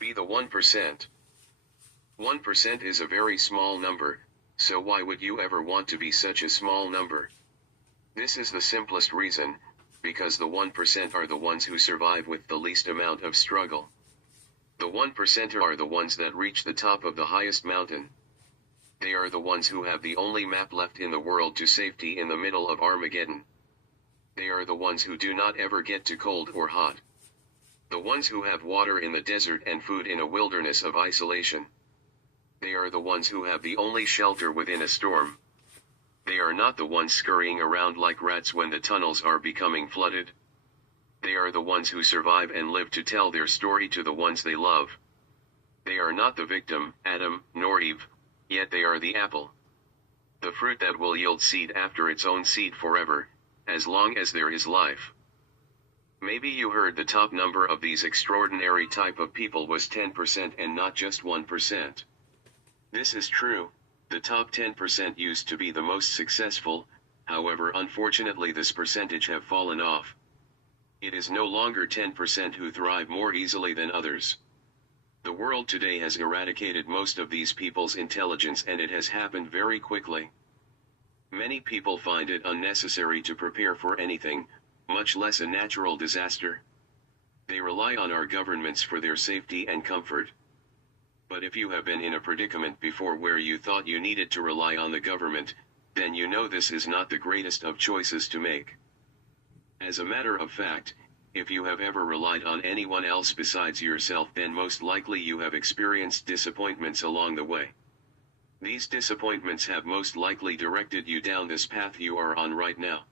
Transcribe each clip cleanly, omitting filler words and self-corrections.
Be the 1%. 1% is a very small number, so why would you ever want to be such a small number? This is the simplest reason, because the 1% are the ones who survive with the least amount of struggle. The 1% are the ones that reach the top of the highest mountain. They are the ones who have the only map left in the world to safety in the middle of Armageddon. They are the ones who do not ever get too cold or hot. The ones who have water in the desert and food in a wilderness of isolation. They are the ones who have the only shelter within a storm. They are not the ones scurrying around like rats when the tunnels are becoming flooded. They are the ones who survive and live to tell their story to the ones they love. They are not the victim, Adam, nor Eve, yet they are the apple. The fruit that will yield seed after its own seed forever, as long as there is life. Maybe you heard the top number of these extraordinary type of people was 10% and not just 1%. This is true. The top 10% used to be the most successful, however unfortunately this percentage have fallen off. It is no longer 10% who thrive more easily than others. The world today has eradicated most of these people's intelligence and it has happened very quickly. Many people find it unnecessary to prepare for anything, much less a natural disaster. They rely on our governments for their safety and comfort. But if you have been in a predicament before where you thought you needed to rely on the government, then you know this is not the greatest of choices to make. As a matter of fact, if you have ever relied on anyone else besides yourself, then most likely you have experienced disappointments along the way. These disappointments have most likely directed you down this path you are on right now.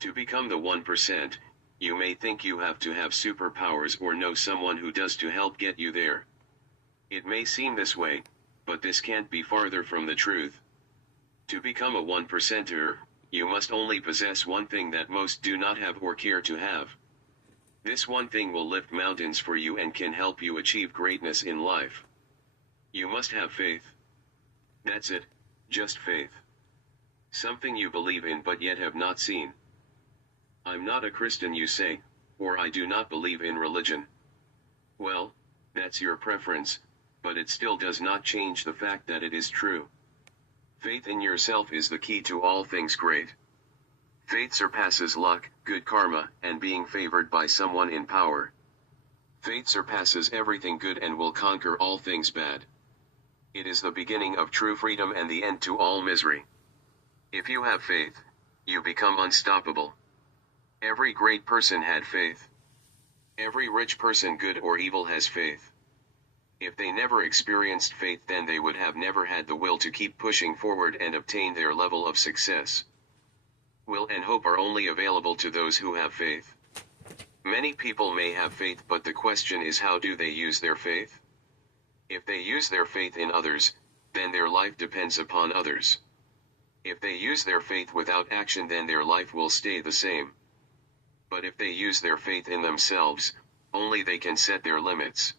To become the 1%, you may think you have to have superpowers or know someone who does to help get you there. It may seem this way, but this can't be farther from the truth. To become a 1%er, you must only possess one thing that most do not have or care to have. This one thing will lift mountains for you and can help you achieve greatness in life. You must have faith. That's it, just faith. Something you believe in but yet have not seen. I'm not a Christian, you say, or I do not believe in religion. Well, that's your preference, but it still does not change the fact that it is true. Faith in yourself is the key to all things great. Faith surpasses luck, good karma, and being favored by someone in power. Faith surpasses everything good and will conquer all things bad. It is the beginning of true freedom and the end to all misery. If you have faith, you become unstoppable. Every great person had faith. Every rich person, good or evil, has faith. If they never experienced faith, then they would have never had the will to keep pushing forward and obtain their level of success. Will and hope are only available to those who have faith. Many people may have faith, but the question is, how do they use their faith? If they use their faith in others, then their life depends upon others. If they use their faith without action, then their life will stay the same. But if they use their faith in themselves, only they can set their limits.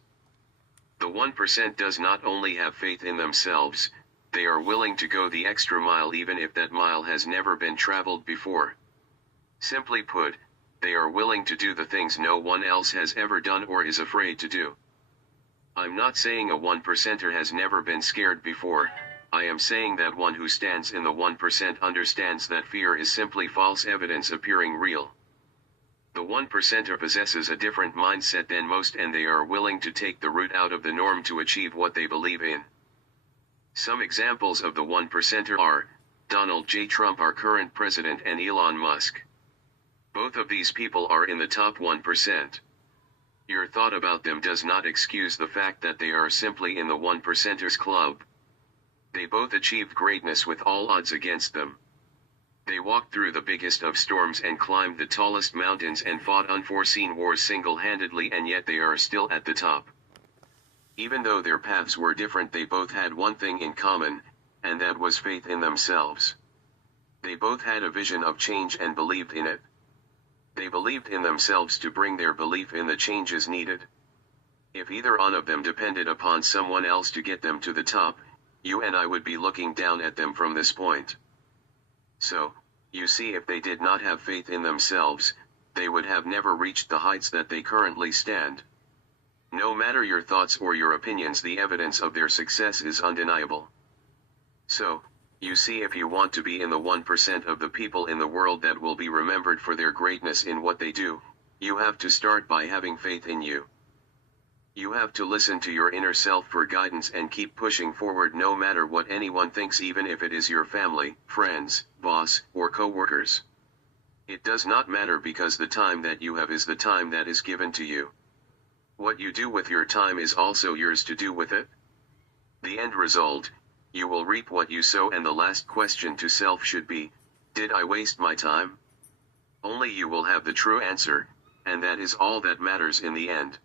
The 1% does not only have faith in themselves, they are willing to go the extra mile even if that mile has never been traveled before. Simply put, they are willing to do the things no one else has ever done or is afraid to do. I'm not saying a 1%er has never been scared before. I am saying that one who stands in the 1% understands that fear is simply false evidence appearing real. The 1%er possesses a different mindset than most, and they are willing to take the route out of the norm to achieve what they believe in. Some examples of the 1%er are Donald J. Trump, our current president, and Elon Musk. Both of these people are in the top 1%. Your thought about them does not excuse the fact that they are simply in the 1%ers club. They both achieved greatness with all odds against them. They walked through the biggest of storms and climbed the tallest mountains and fought unforeseen wars single-handedly, and yet they are still at the top. Even though their paths were different, they both had one thing in common, and that was faith in themselves. They both had a vision of change and believed in it. They believed in themselves to bring their belief in the changes needed. If either one of them depended upon someone else to get them to the top, you and I would be looking down at them from this point. So, you see, if they did not have faith in themselves, they would have never reached the heights that they currently stand. No matter your thoughts or your opinions, the evidence of their success is undeniable. So, you see, if you want to be in the 1% of the people in the world that will be remembered for their greatness in what they do, you have to start by having faith in you. You have to listen to your inner self for guidance and keep pushing forward no matter what anyone thinks, even if it is your family, friends, boss, or co-workers. It does not matter, because the time that you have is the time that is given to you. What you do with your time is also yours to do with it. The end result, you will reap what you sow, and the last question to self should be, did I waste my time? Only you will have the true answer, and that is all that matters in the end.